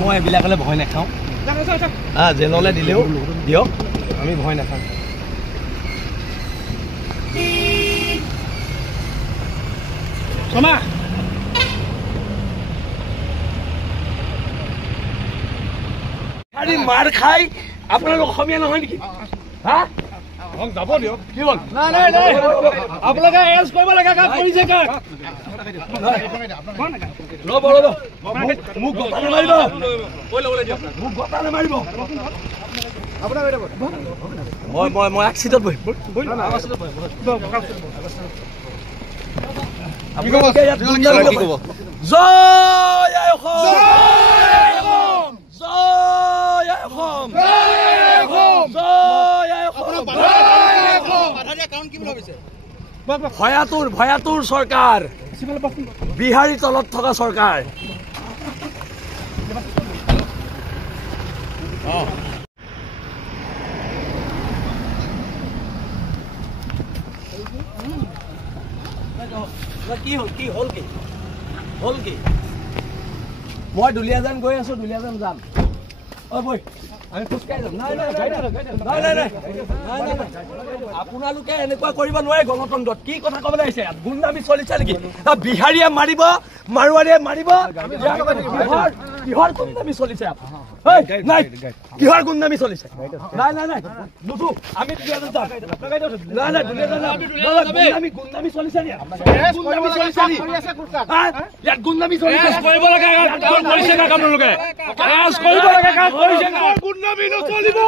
মই এইবিলাকলে ভয় নাখাওঁ জেললৈ দিলেও দিয়ক আমি ভয় নাখাওঁ শৰ্মা মাৰ খাই আপোনালোক অসমীয়া নহয় নেকি হা যাব দিয়ক কি হ'ল নাই আপোনালোকে এৰেষ্ট কৰিব লগা কাম কৰিছে কাক ৰ'ব মোক গতা নামাৰিব মোক গতা নামাৰিব মই এক চিটত বহিম জয় আই অসম জয় আই অসম ভয়াতুৰ চৰকাৰ বিহাৰী তলত থকা চৰকাৰ কি হ'ল কি মই দুলীয়াজান গৈ আছো দুলীয়াজান যাম বৈ আমি খোজকাঢ়ি যাম নাই আপোনালোকে এনেকুৱা কৰিব নোৱাৰে গণতন্ত্ৰত কি কথা ক'বলৈ আহিছে গুণ্ডামি চলিছে নেকি বিহাৰীয়ে মাৰিব মাৰোৱাৰীয়ে মাৰিব কিহৰ গুণ্ডামি চলিছে নাই কিহৰ গুণ্ডামি চলিছে নাই নুঠো আমি গুণ্ডামি চলিছে ইয়াত গুণ্ডামি চলিছে কৰিব লগা কৰিছে আপোনালোকে কৰিব লগা কাম কৰিছে গুণ্ডামি নচলিব